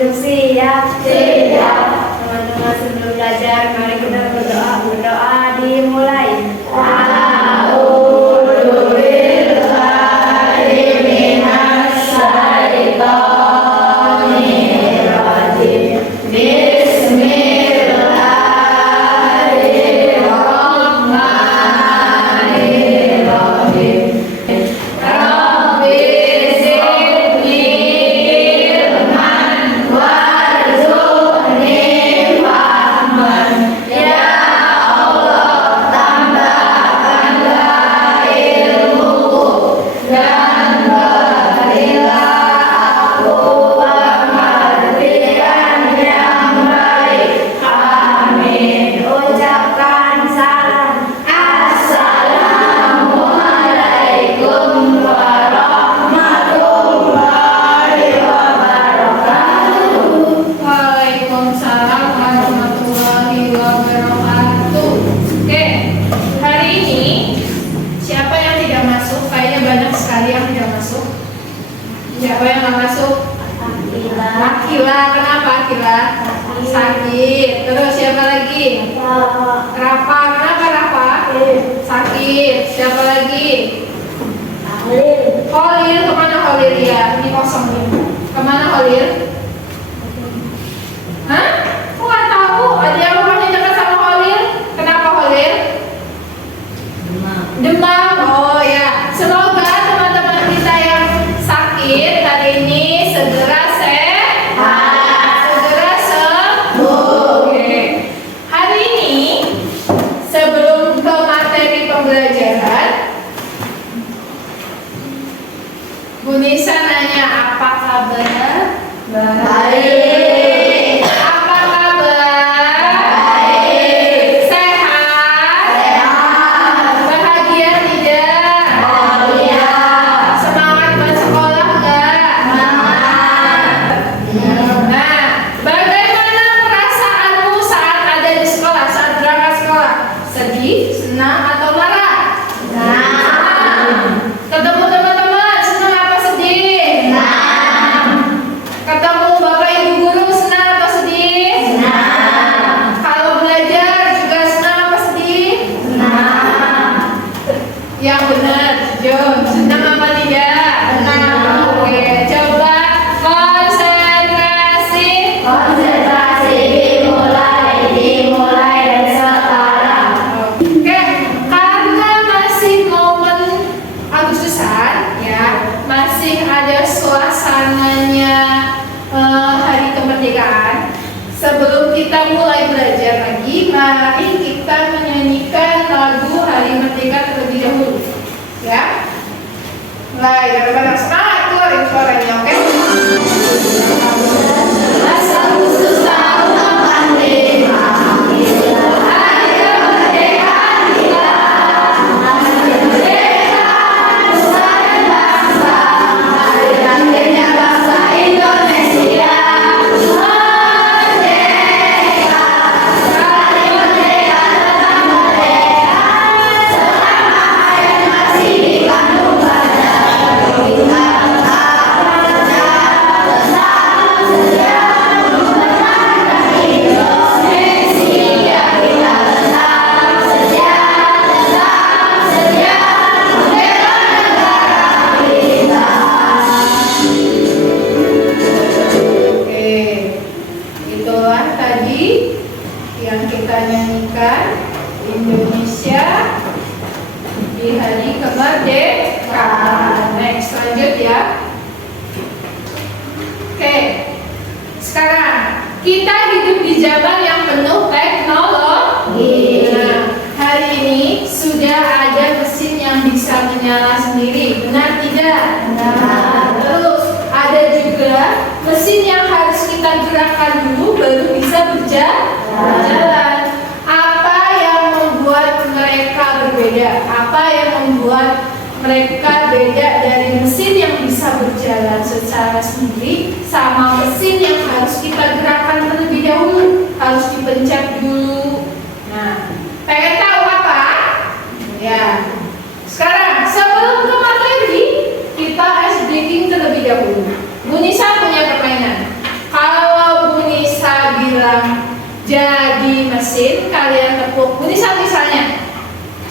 Hidup siap. Siap. Teman-teman sebelum belajar, mari kita berdoa. Berdoa dimulai. Siapa yang nggak masuk? Akila. Kenapa Akila? Sakit. Terus siapa lagi? Rafa. Kenapa Rafa? Sakit. Siapa lagi? Holil. Kemana Holil ya? Ini kosong nih. Kemana Holil? Hah? Kok nggak tahu? Ada yang rumahnya dekat sama Holil? Kenapa Holil? Demam. Oh ya. Semoga teman-teman kita yang sakit hari ini segera sehat, segera sembuh. Oke. Hari ini sebelum ke materi pembelajaran, Bu Nisa nanya apa kabar? Baik. Apa kabar? Baik. Sehat? Bahagia tidak? Bahagia. Semangat bersekolah nggak? Semangat. Nah, bagaimana perasaanmu saat ada di sekolah, saat berangkat sekolah? Sedih, senang, atau marah? Senang. Ketemu teman-teman, senang apa sedih? Senang. Ketemu bapak ibu guru, senang atau sedih? Senang. Kalau belajar juga senang apa sedih? Senang. Yang benar, Jom. Senang apa tidak? Senang. Oke, coba konsentrasi. Konsentrasi dimulai dari sekarang. Oke, karena masih momen Agustusan, ya, masih ada suasananya hari kemerdekaan. Sebelum kita mulai belajar lagi, mari kita menyanyikan lagu Hari Merdeka terlebih dahulu, ya. Mulai, anak-anak semangat, keluarin suaranya, oke? 11 Agustus tahun 45. Hari kemerdekaan kita. Hari kemerdekaan nusa dan bangsa. Hari lahirnya bangsa Indonesia. Merdeka. Sekali merdeka tetap merdeka. Selama hayat masih dikandung badan. Kita tetap setia mempertahankan Indonesia. Kita tetap setia membela negara kita. Oke, itulah tadi yang kita nyanyikan Indonesia di hari kemerdekaan. Next, lanjut ya. Oke, sekarang kita hidup di zaman yang penuh teknologi. Nah, hari ini sudah ada mesin yang bisa menyala sendiri, benar tidak? Benar. Terus ada juga mesin yang harus kita gerakkan dulu baru bisa berjalan. Apa yang membuat mereka berbeda? Apa yang membuat mereka beda dari mesin yang bisa berjalan secara sendiri sama mesin yang harus kita gerakkan terlebih dahulu, harus dipencet dulu. Nah, pengen tahu apa? Ya. Sekarang sebelum ke materi, kita ice breaking terlebih dahulu. Bu Nisa punya permainan. Kalau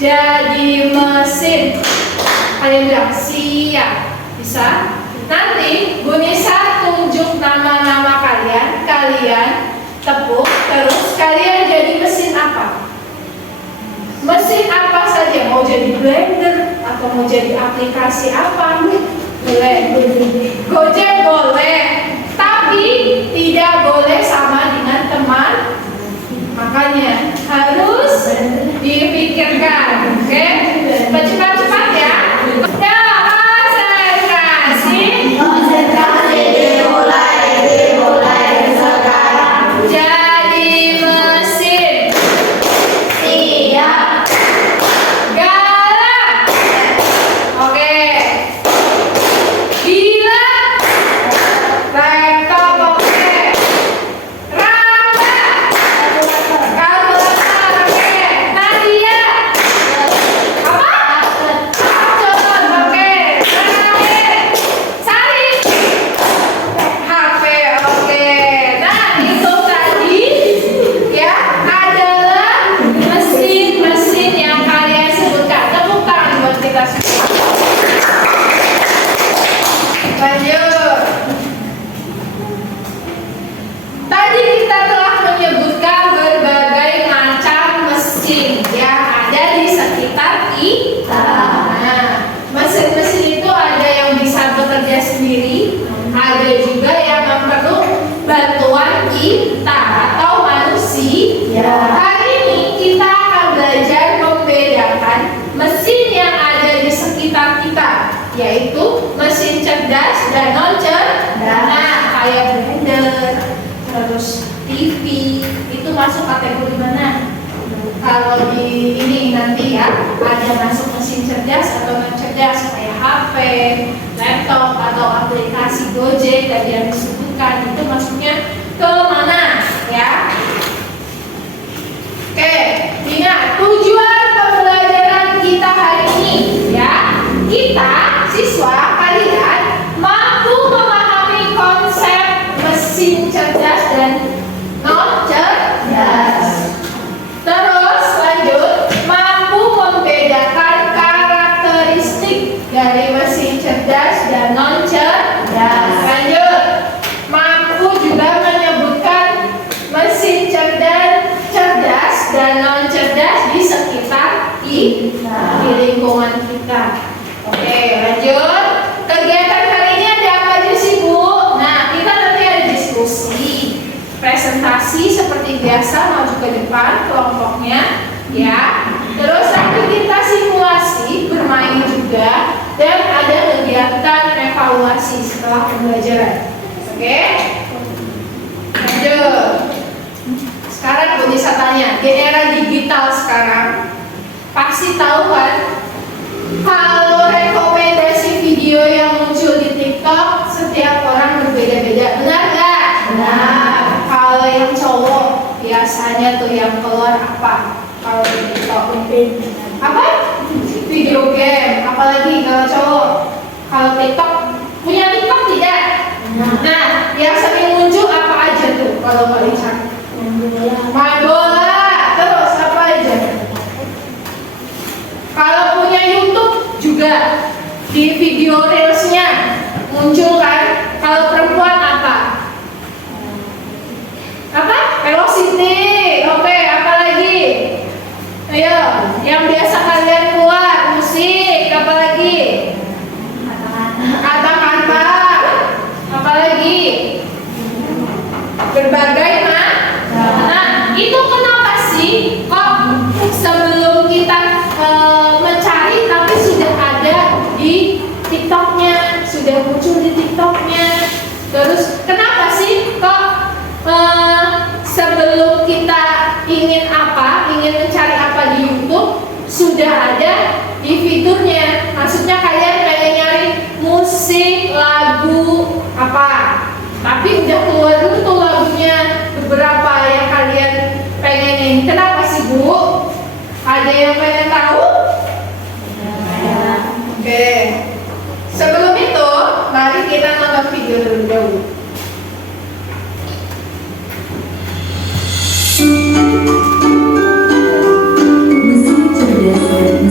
jadi mesin. Kalian bilang siap. Bisa? Nanti Bu Nisa tunjuk nama-nama kalian. Kalian tepuk. Terus kalian jadi mesin apa? Mesin apa saja? Mau jadi blender atau mau jadi aplikasi apa? Boleh. Gojek boleh. Tapi tidak boleh sama dengan teman. Makanya harus dipikirkan. Oke? Cepat-cepat ya. Ya, konsentrasi dimulai sekarang. Jadi mesin. Siap. Galak. Oke. Gila. Laptop oke. Ramah. Kalkulator oke. Nadia. Apa? Acun oke. Terakhir. Sari. HP oke. Nah itu tadi ya adalah mesin-mesin yang kalian sebutkan. Tepuk tangan buat kita semua. Lanjut. Tadi kita telah menyebutkan berbagai macam mesin yang ada di sekitar kita. Nah, mesin-mesin itu ada yang bisa bekerja sendiri, ada juga yang perlu bantuan kita atau manusia. Hari ini kita akan belajar membedakan mesin yang ada di sekitar kita, yaitu mesin cerdas dan non cerdas. Nah, kayak blender, terus TV, itu masuk kategori mana? Kalau di ini nanti ya ada masuk mesin cerdas atau non cerdas kayak HP, laptop atau aplikasi Gojek tadi yang disebutkan, itu masuknya ke mana ya? Oke, ingat tujuan pembelajaran kita hari ini ya, kita siswa kalian mampu memahami konsep mesin cerdas dan non cerdas. Terus lanjut, mampu membedakan karakteristik dari mesin cerdas dan non cerdas. Lanjut, mampu juga menyebutkan mesin cerdas dan non cerdas di sekitar kita, di lingkungan kita. Oke, lanjut. Kegiatan hari ini ada apa aja sih Bu? Nah, kita nanti ada diskusi, presentasi seperti biasa, maju ke depan kelompoknya ya. Terus nanti kita simulasi, bermain juga, dan ada kegiatan evaluasi setelah pembelajaran. Oke? Lanjut. Sekarang Bu Nisa tanya, di era digital sekarang pasti tahu kan kalau rekomendasi video yang muncul di TikTok setiap orang berbeda-beda, benar nggak? Benar. Kalau yang cowok biasanya tuh yang keluar apa? Kalau di TikTok apa? Video game. Apalagi kalau cowok? Kalau TikTok punya TikTok tidak? Nah, yang sering muncul apa aja tuh kalau Mbak Lica? Main bola. Terus apa aja? Kalau punya YouTube juga di video reelsnya muncul kan? Kalau perempuan apa? Apa? Velocity. Oke, apa lagi? Ayo, yang biasa kalian keluar musik, apa lagi? Kata-kata. Apa lagi? Berbagai Nah, itu kenapa sih kok sebelum kita mencari tapi sudah ada di TikToknya, sudah muncul di TikToknya. Terus kenapa sih kok sebelum kita ingin mencari apa di YouTube sudah ada di fiturnya? Maksudnya kalian pengen nyari musik, lagu apa, tapi udah keluar dulu tuh lagunya beberapa yang kalian pengenin. Kenapa sih Bu? Ada yang pengen tahu? Oke. Sebelum itu, mari kita nonton video terlebih dahulu. Mesin cerdas dan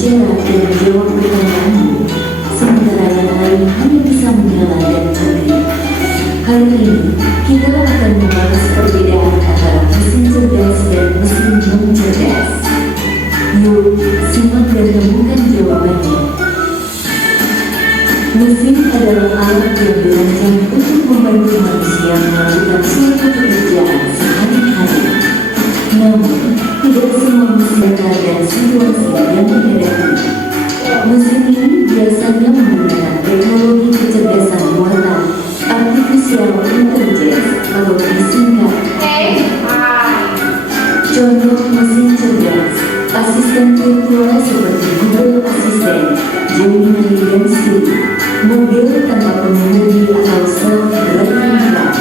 berbicara dan menjawab pertanyaanmu, sementara yang lain hanya bisa menyela dan pergi. Hari ini, kita akan membahas perbedaan antara mesin cerdas dan mesin non-cerdas. Yuk, simak dan temukan jawabannya. Mesin adalah alat yang dirancang untuk membantu manusia melakukan suatu pekerjaan sehari-hari. Namun, tidak semua mesin dan situasi yang dihadapi. Mesin ini biasanya menggunakan teknologi kecerdasan buatan, artificial intelligence atau disingkat. Contoh mesin cerdas, asisten virtual seperti Google Assistant, Gemini dan Siri, mobil tanpa pengemudi atau self-driving car,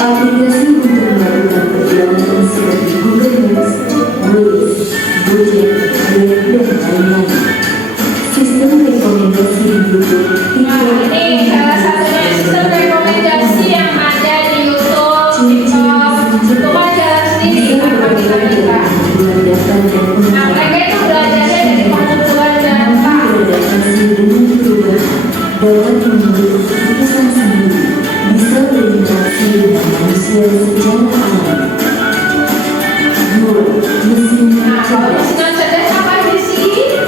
aplikasi untuk melakukan perjalanan seperti Google Maps, Waze, Gojek, Grab, dan lain-lain. Sistem rekomendasi di YouTube, Nah, ini salah satunya sistem rekomendasi yang ada di YouTube, TikTok. Itu aja sendiri tanpa kita minta. Nah, mereka itu belajarnya dari pengumpulan data. Dapat membuat keputusan sendiri, bisa berinteraksi dengan manusia secara alami. 2. Mesin Nah, kalau cerdas. mesin cerdas apa aja sih?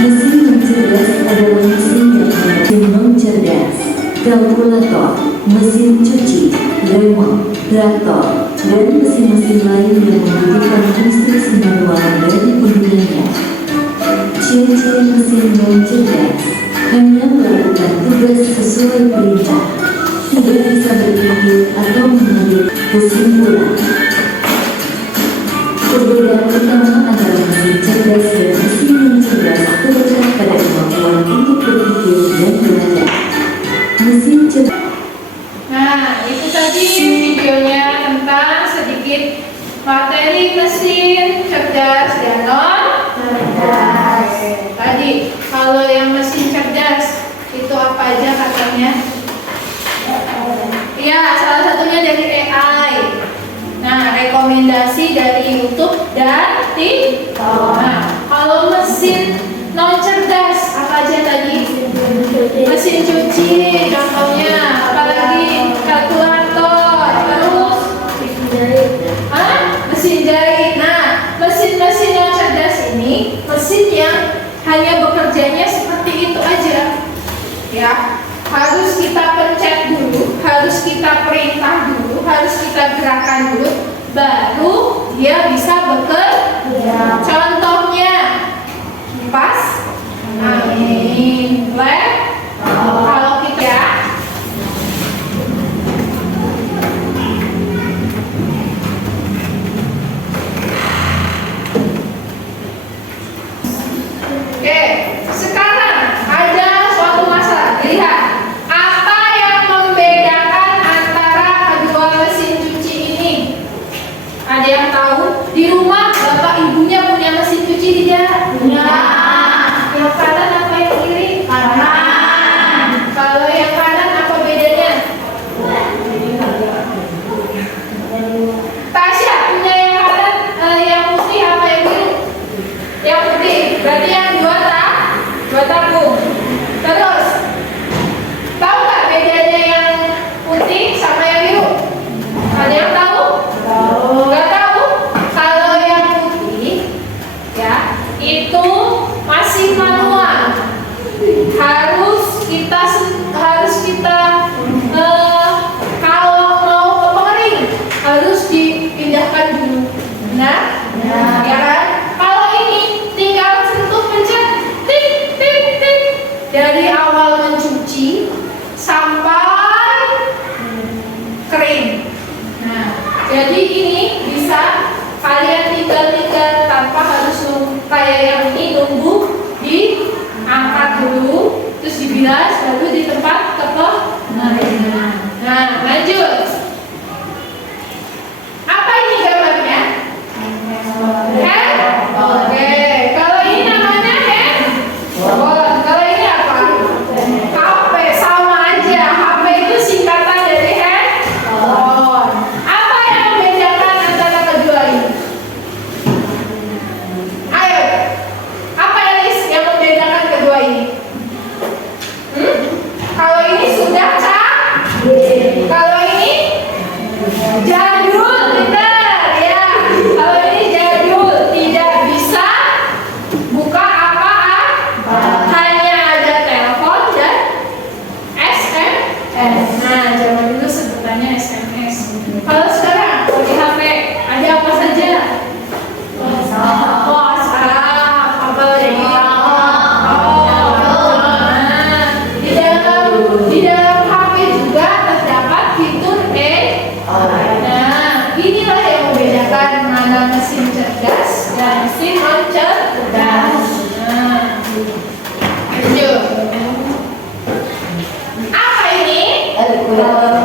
Mesin non-cerdas adalah mesin yang mesin non-cerdas, kalkulator, mesin cuci, remote, traktor, dan mesin-mesin lain yang membutuhkan instruksi manual dari penggunanya. Ciri-ciri mesin non-cerdas hanya melakukan tugas sesuai perintah, tidak bisa berpikir atau mengambil kesimpulan. Perbedaan utama antara mesin cerdas dan mesin non-cerdas terletak pada kemampuan untuk berpikir dan belajar. Mesin cerdas. Nah, itu tadi videonya tentang sedikit materi mesin cerdas dan non-cerdas. Tadi, kalau yang mesin cerdas itu apa aja katanya? Ya, salah satunya dari AI. Nah, rekomendasi dari YouTube dan TikTok. Nah, kalau mesin non-cerdas apa aja tadi? Mesin cuci, contohnya, apalagi kalkulator, terus mesin jahit. Nah, mesin-mesin yang cerdas ini mesin yang hanya bekerjanya seperti itu aja, ya. Harus kita pencet dulu, harus kita perintah dulu, harus kita gerakan dulu, baru dia bisa bekerja. Contohnya kipas angin, kalau kita Oke, sekarang ada suatu masalah. Lihat, apa yang membedakan antara kedua mesin cuci ini? Ada yang tahu? Di rumah bapak ibunya punya mesin cuci tidak? Punya. Yang kanan apa yang kiri? Kanan. Kalau yang kanan apa bedanya? Tasya punya yang kanan, yang putih apa yang biru? Yang putih. Berarti yang dua tabung. Terus, tahu nggak bedanya yang putih sama yang biru? Ada yang tahu? Nggak tahu? Kalau yang putih, ya, itu masih manual. Harus kita kalau mau ke pengering harus dipindahkan dulu. Nah, ya kan? Kalau ini tinggal sentuh pencet, tik tik tik, dari awal mencuci sampai kering. Nah, jadi ini bisa kalian tinggal tanpa harus kayak yang ini nunggu diangkat dulu, terus dibilas, baru di tempat kepengeringan. Nah, lanjut. Apa ini gambarnya? Oke, kalau ini namanya handphone. Kalau ini apa? HP, sama aja. HP itu singkatan dari handphone. Apa yang membedakan antara kedua ini? Ayo, apa Elis yang membedakan? Jadul, benar ya. Kalau ini jadul, tidak bisa buka apa-apa. Hanya ada telepon dan SMS. Nah, zaman dulu sebutannya SMS. Kalau sekarang, kalau di HP ada apa saja? WhatsApp, apa lagi? Di dalam HP juga terdapat fitur Nah, inilah yang membedakan mana mesin cerdas dan mesin non cerdas. Nah, lanjut. Apa ini? Kalkulator.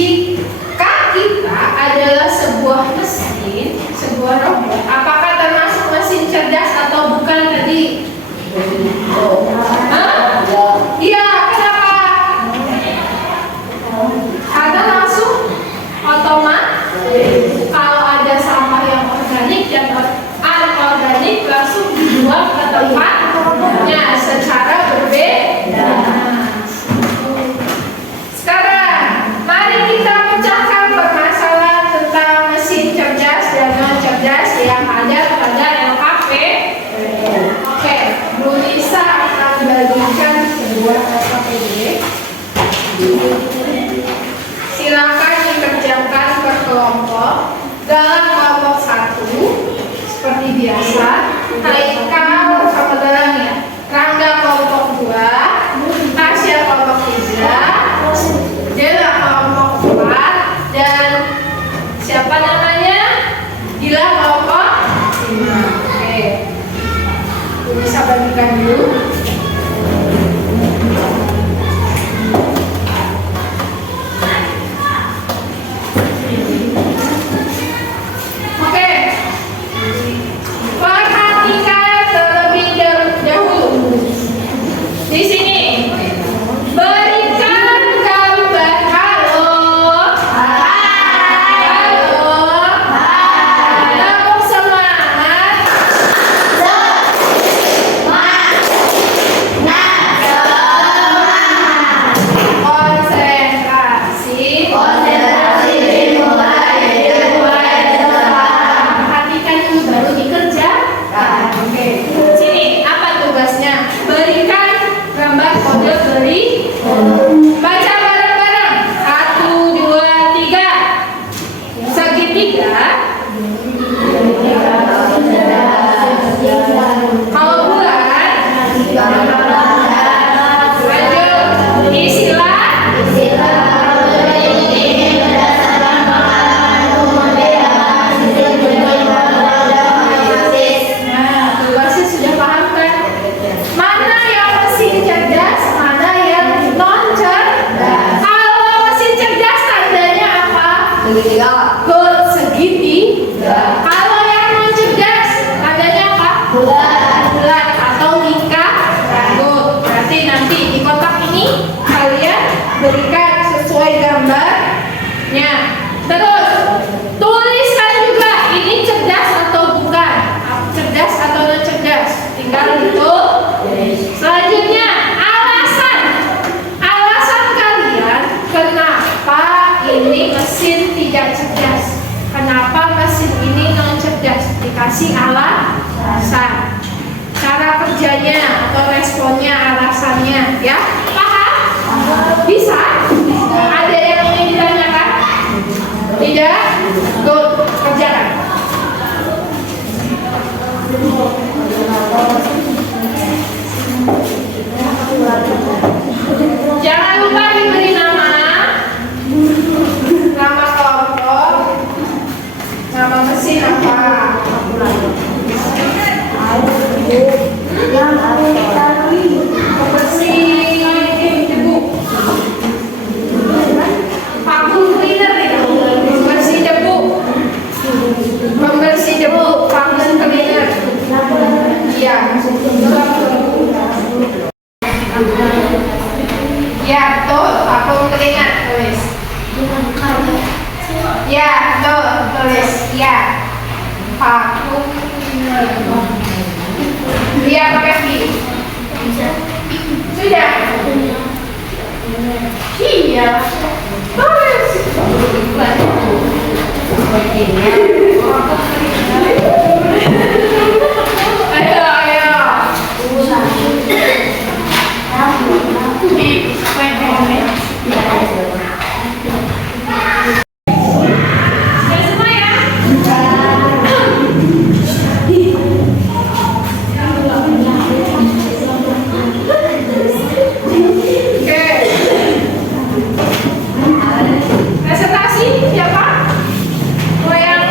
Jika kita adalah sebuah mesin, sebuah robot, apakah termasuk mesin cerdas atau bukan tadi? Hah? Iya, kenapa? Karena langsung otomatis. Kalau ada sampah yang organik dan anorganik langsung dibuang ke tempatnya secara berbeda. Sekarang, mari kita pecahkan permasalahan tentang mesin cerdas dan non cerdas yang ada pada LKP. Oke, Bu Nisa akan bagikan sebuah LKPD. Silakan dikerjakan per kelompok. Dalam kelompok 1 seperti biasa, Haikal sama Galang ya. Rangga kelompok 2, Tasya kelompok 3, Jela kelompok 4, dan siapa namanya? Gila kelompok 5. Oke, bisa bagikan dulu. Oke, perhatikan terlebih dahulu. Di sini berikan gambar halo, tepuk semangat, konsentrasi dimulai. Perhatikan dulu baru dikerjakan. Oke, sini apa tugasnya? Berikan gambar kode beri. Baca bareng-bareng. 1, 2, 3. Segitiga. Kalau bulan. Lanjut. Istilah. Nah, tugasnya sudah paham kan? Mana yang mesin cerdas, mana yang non cerdas? Kalau mesin cerdas tandanya apa? Good, segitiga. Kalau yang non cerdas tandanya apa? Bulat atau lingkar. Good. Berarti nanti di kotak ini kalian berikan sesuai gambarnya. Terus tuliskan juga ini cerdas atau bukan, cerdas atau non cerdas. Tinggal itu. Selanjutnya alasan kalian kenapa ini mesin tidak cerdas, kenapa mesin ini non cerdas, dikasih alasan, cara kerjanya atau responnya, alasannya, ya paham? Bisa? Ada yang ingin ditanyakan? Tidak? Good, kerjakan. Jangan lupa diberi nama kelompok, nama mesin apa? Mesin debu, vacuum cleaner itu, pembersih debu, vacuum cleaner. Iya. Ya, betul, vacuum cleaner tulis. Ya, betul, tulis. Ya, vacuum cleaner. Dia pakai V. Sudah. Iya. Tulis. Ayo. Semua ya. Oke. Presentasi siapa? Mau yang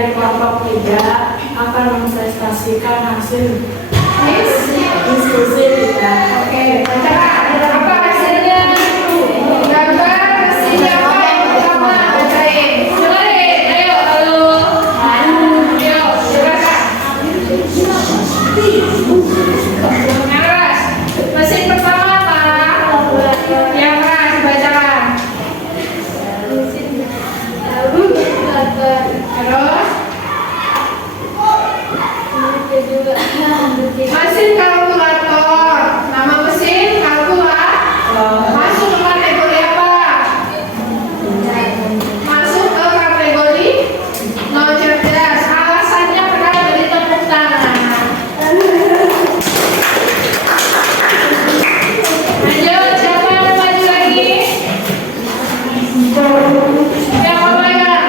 dari kelompok 3 akan mempresentasikan hasil diskusi kita. Oke, bacakan. Apa hasilnya? Gambar mesin apa yang pertama? Bacain. Dengerin. Ayo, halo. Ayo, silakan. Yang keras. Mesin pertama apa? Yang keras, bacakan. Terus? Mesin kalkulator. Nama mesin kalkulator. Masuk ke kategori apa? Masuk ke kategori non cerdas. Alasannya pernah beri tepuk tangan. Lanjut, siapa yang mau maju lagi? Yang mau pegang?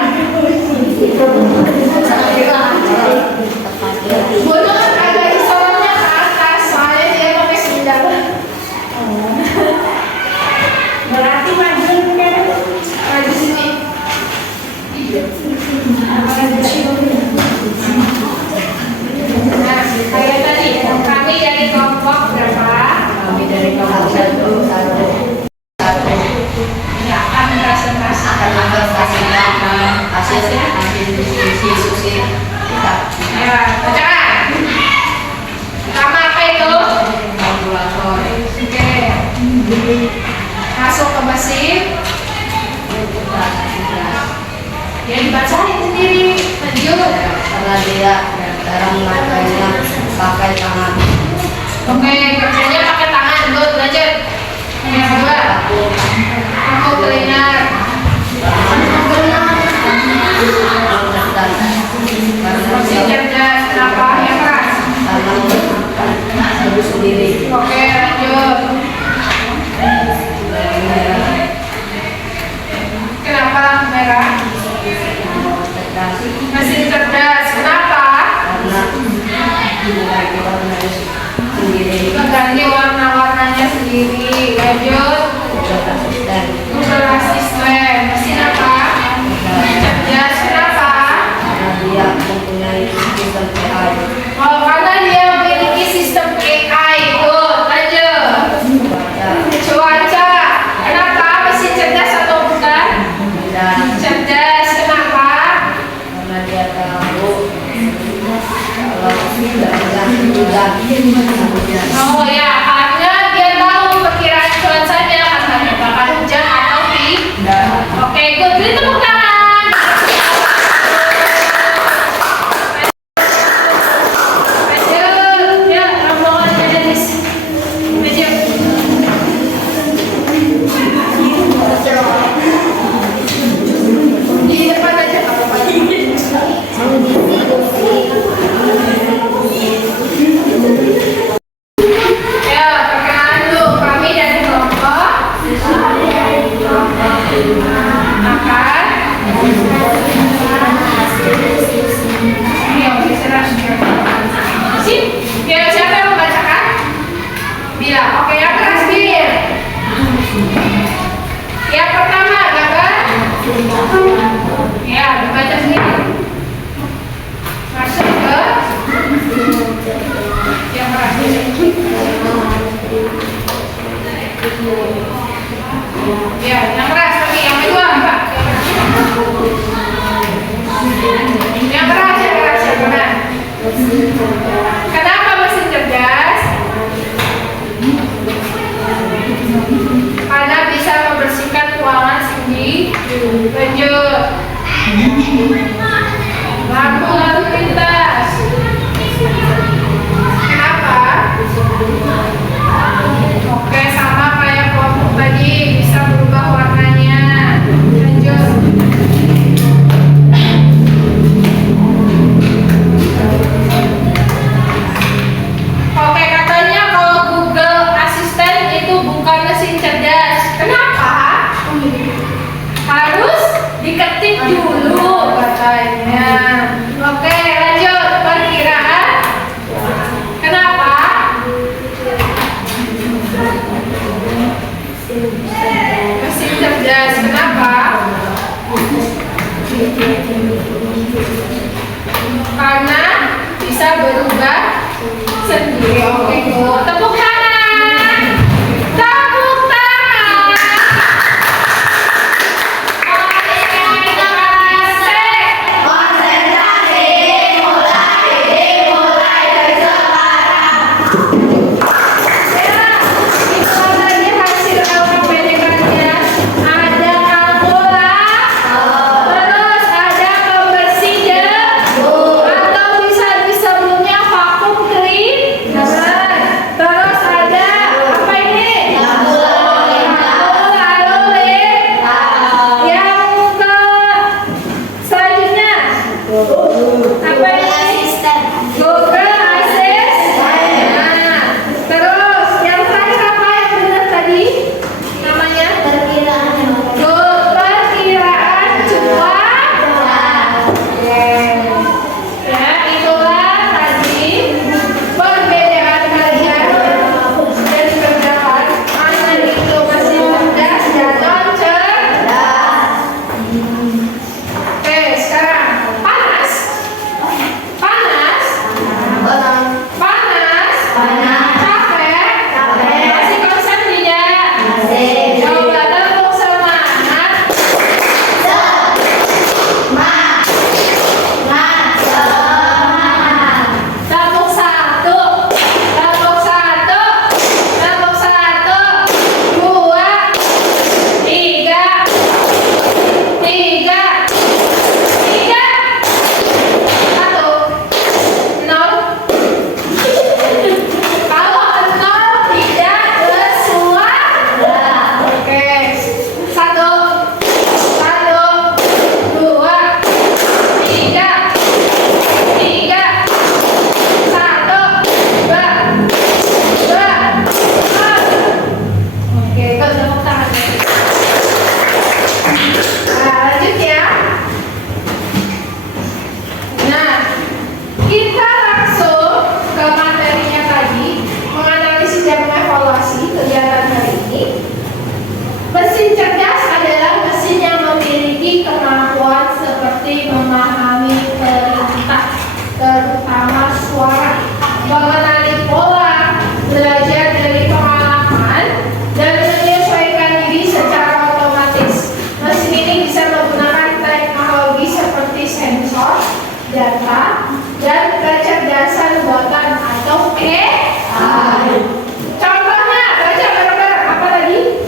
Bodoh agak disorotnya ke atas, soalnya dia pakai sendal. Berarti maju kan? Maju sini. Nah, kayak tadi, kami dari kelompok berapa? Kami dari kelompok 1 Ini akan presentasikan hasilnya diskusi kita. Ya, bacakan. Pertama apa itu? Kalkulator. Oke. Masuk ke mesin. Ya dibacain sendiri. Lanjut. Karena dia cara memakainya pakai tangan. Oke, kerjanya pakai tangan. Good, lanjut. Yang kedua, aku cleaner. Mesin cerdas. Kenapa? Yang keras. Karena sendiri. Oke, lanjut. Kenapa lampu merah? Mesin cerdas. Kenapa? Sendiri. Mengganti warna-warnanya sendiri. Lanjut. Google Assistant. Mesin apa? Cerdas. Kenapa? Karena dia mempunyai sistem AI. Oh, karena dia memiliki sistem AI. Good. Lanjut. Cuaca. Kenapa? Mesin cerdas atau bukan? Dan Cerdas. Kenapa? karena dia tahu kalau tidak hujan. Oh ya, karena dia tahu perkiraan cuacanya katanya bakal hujan atau tidak. Oke, good. Beri tepuk tangan. Lanjut. Ya, rombongannya dari sini. Lanjut. Di depan aja. Ya, perkenalan dulu. Kami dari kelompok akan karena bisa berubah sendiri. Oke, tepuk tangan. Tepuk tangan. Konsentrasi dimulai dari sekarang. Ya, itu tadi hasil LKPDK-nya. Ada kalkulator, terus ada pembersih debu, atau bisa disebutnya vakum cleaner. Terus ada apa ini? Lalu yang ke selanjutnya apa ini? Google Assistant. Nah, terus yang terakhir apa yang benar tadi? Namanya? Perkiraan cuaca. Ya, itulah tadi perbedaan kalian dan perbedaan mana itu masih cerdas dan non cerdas. Oke, sekarang panas. Panas. Capek. Masih konsen tidak? Coba tepuk semangat. Tepuk satu. Tepuk satu. Tepuk satu. Dua. Tiga. Tiga. Tiga. Satu. Nol. Kalau nol tidak bersuara. Oke. Satu. Satu. Dua. Tiga. Tiga. Satu. Dua. Dua. Oke, kalau tepuk tangan. Nah, lanjut ya. Nah, kita langsung ke materinya tadi, menganalisis dan mengevaluasi kegiatan hari ini. Mesin cerdas adalah mesin yang memiliki kemampuan seperti memahami perintah, terutama suara, mengenali pola, belajar dari pengalaman, dan menyesuaikan diri secara otomatis. Mesin ini bisa menggunakan teknologi seperti sensor, data, dan kecerdasan buatan atau AI. Contohnya, baca bareng-bareng. Apa tadi?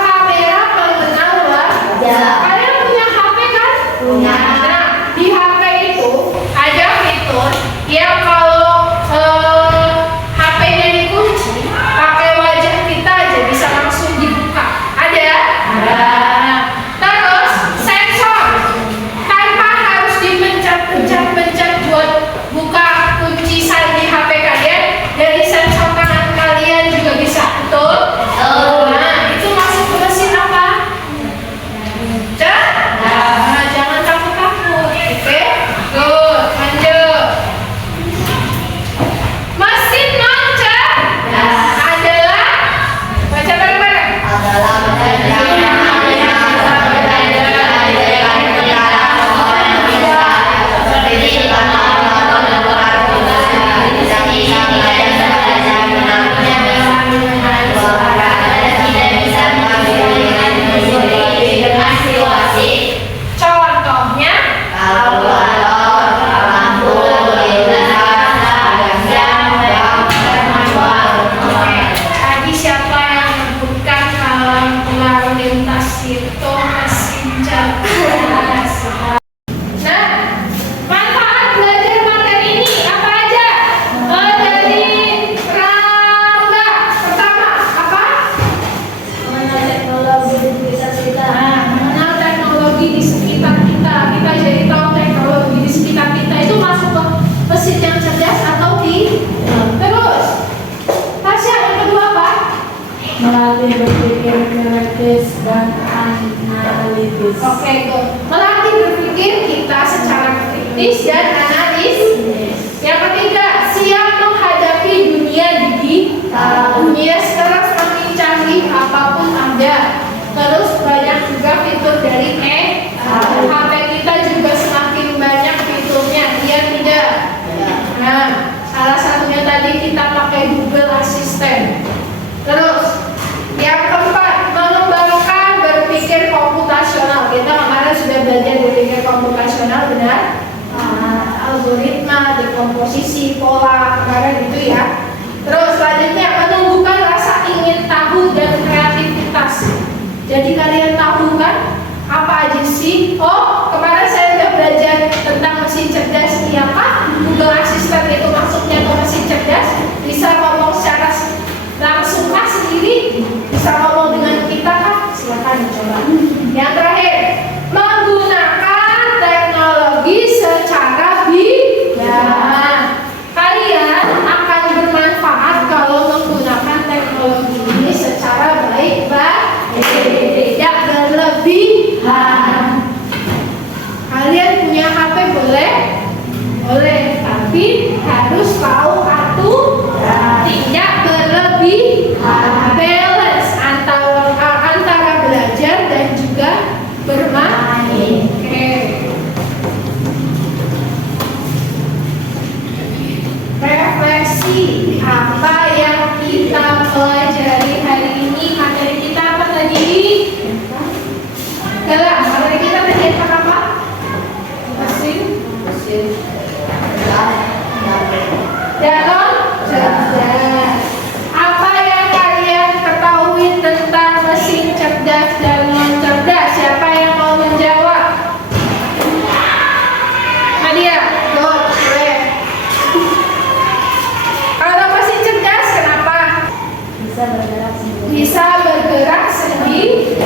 Kamera pengenal wajah. Kalian punya HP kan? Punya. Nah, di HP itu ada fitur yang kalau HP-nya dikunci, pakai wajah kita aja bisa langsung dibuka. Ada? Nah, terus sensor tanpa harus dipencet-pencet buat buka kunci saldo di HP kalian, dari sensor tangan kalian juga bisa. Betul? Nah, itu masuk ke mesin apa? Nah, jangan takut-takut. Oke? Good, lanjut. Mesin non cerdas adalah, baca bareng-bareng. Contohnya, tadi siapa yang menyebutkan kalau lalu lintas itu mesin cerdas? Nah, manfaat belajar materi ini apa aja? Dari Rangga, pertama apa? Mengenal teknologi di sekitar kita. Mengenal teknologi di sekitar kita. Kita jadi tahu teknologi di sekitar kita itu masuk ke mesin yang cerdas atau tidak. Terus, Tasya, yang kedua apa? Melatih berpikir kritis dan analitis. Oke, good. Melatih berpikir kita secara kritis dan analitis. Yang ketiga, siap menghadapi dunia digital. Dunia sekarang semakin canggih, apapun ada. vokasional benar, algoritma, dekomposisi, pola, kemarin gitu ya. Terus selanjutnya menumbuhkan rasa ingin tahu dan kreativitas. Jadi kalian tahu kan apa aja sih? Oh, kemarin saya udah belajar tentang mesin cerdas, iya kan? Google Assistant itu masuknya ke mesin cerdas, bisa ngomong secara langsung kah sendiri, bisa ngomong dengan kita kah? Silakan coba. Yang terakhir, menggunakan teknologi secara bijak. Kalian akan bermanfaat kalau menggunakan teknologi ini secara baik-baik, tidak berlebihan. Kalian punya HP boleh? Boleh, tapi harus tahu aturan, tidak berlebihan. Balance antara belajar dan juga bermain. Oke. Refleksi, apa yang kita pelajari hari ini? Materi kita apa tadi? Enggak, materi kita tadi apa? Mesin dalam cerdas. Apa yang kalian ketahui tentang mesin cerdas dan non cerdas? Siapa yang mau menjawab? Nadia, go, boleh. Kalau mesin cerdas kenapa? Bisa bergerak sendiri.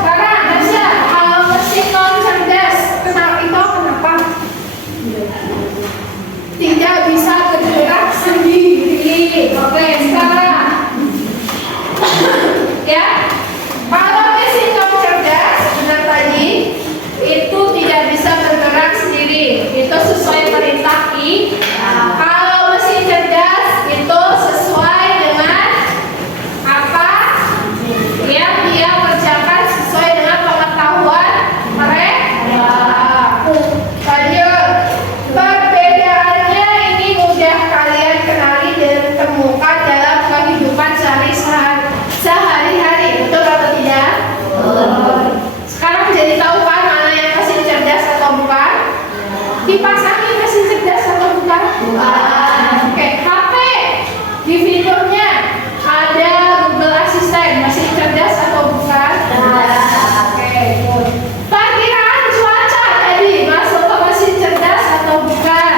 Karena Nasya, kalau mesin non cerdas kenapa? Tidak bisa bergerak sendiri. Oke, sekarang ya, kalau mesin non cerdas benar tadi itu tidak bisa bergerak sendiri. Itu sesuai perintah I. Kalau mesin cerdas itu sesuai dengan apa yang dia kerjakan, sesuai dengan pengetahuan mereka. Lanjut. Perbedaannya ini mudah kalian kenali dan temukan dalam kehidupan sehari-hari. Betul atau tidak? Sekarang jadi tahu kan mana yang mesin cerdas atau bukan? Dipasangin mesin cerdas atau bukan? Oke, HP di fiturnya ada Google Assistant, mesin cerdas atau bukan? Oke, good. Perkiraan cuaca tadi masuk ke mesin cerdas atau bukan?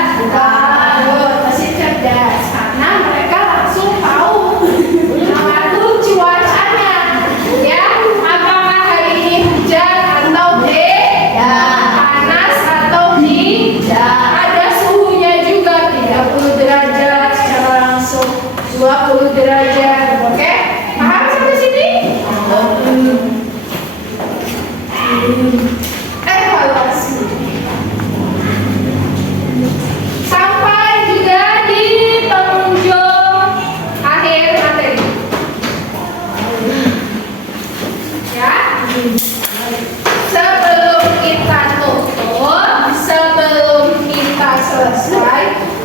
Good, mesin cerdas karena mereka langsung tahu mengatur cuacanya. Ya, apakah hari ini hujan atau panas atau tidak? Ada suhunya juga, 30 derajat secara langsung, 20 derajat. Oke, paham sampai sini? Evaluasi. Sampai juga di penghujung akhir materi. Ya. Sebelum kita tutup, sebelum kita selesai,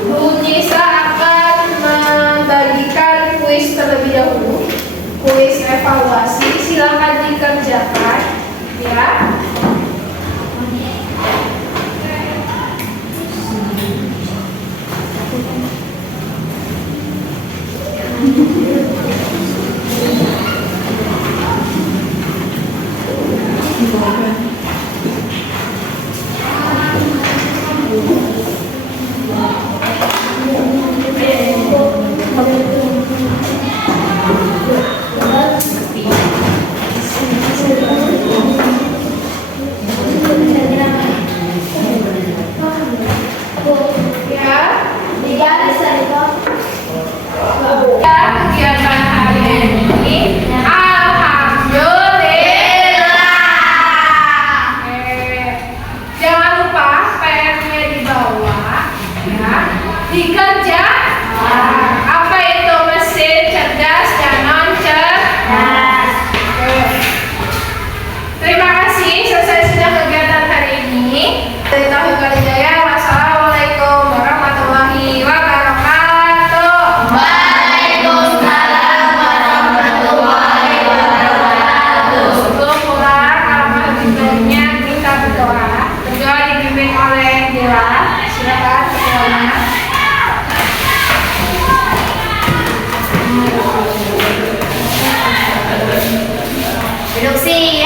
Bu Nisa akan membagikan kuis terlebih dahulu. Kuis evaluasi, silakan dikerjakan ya. Kegiatan hari ini alhamdulillah mesin.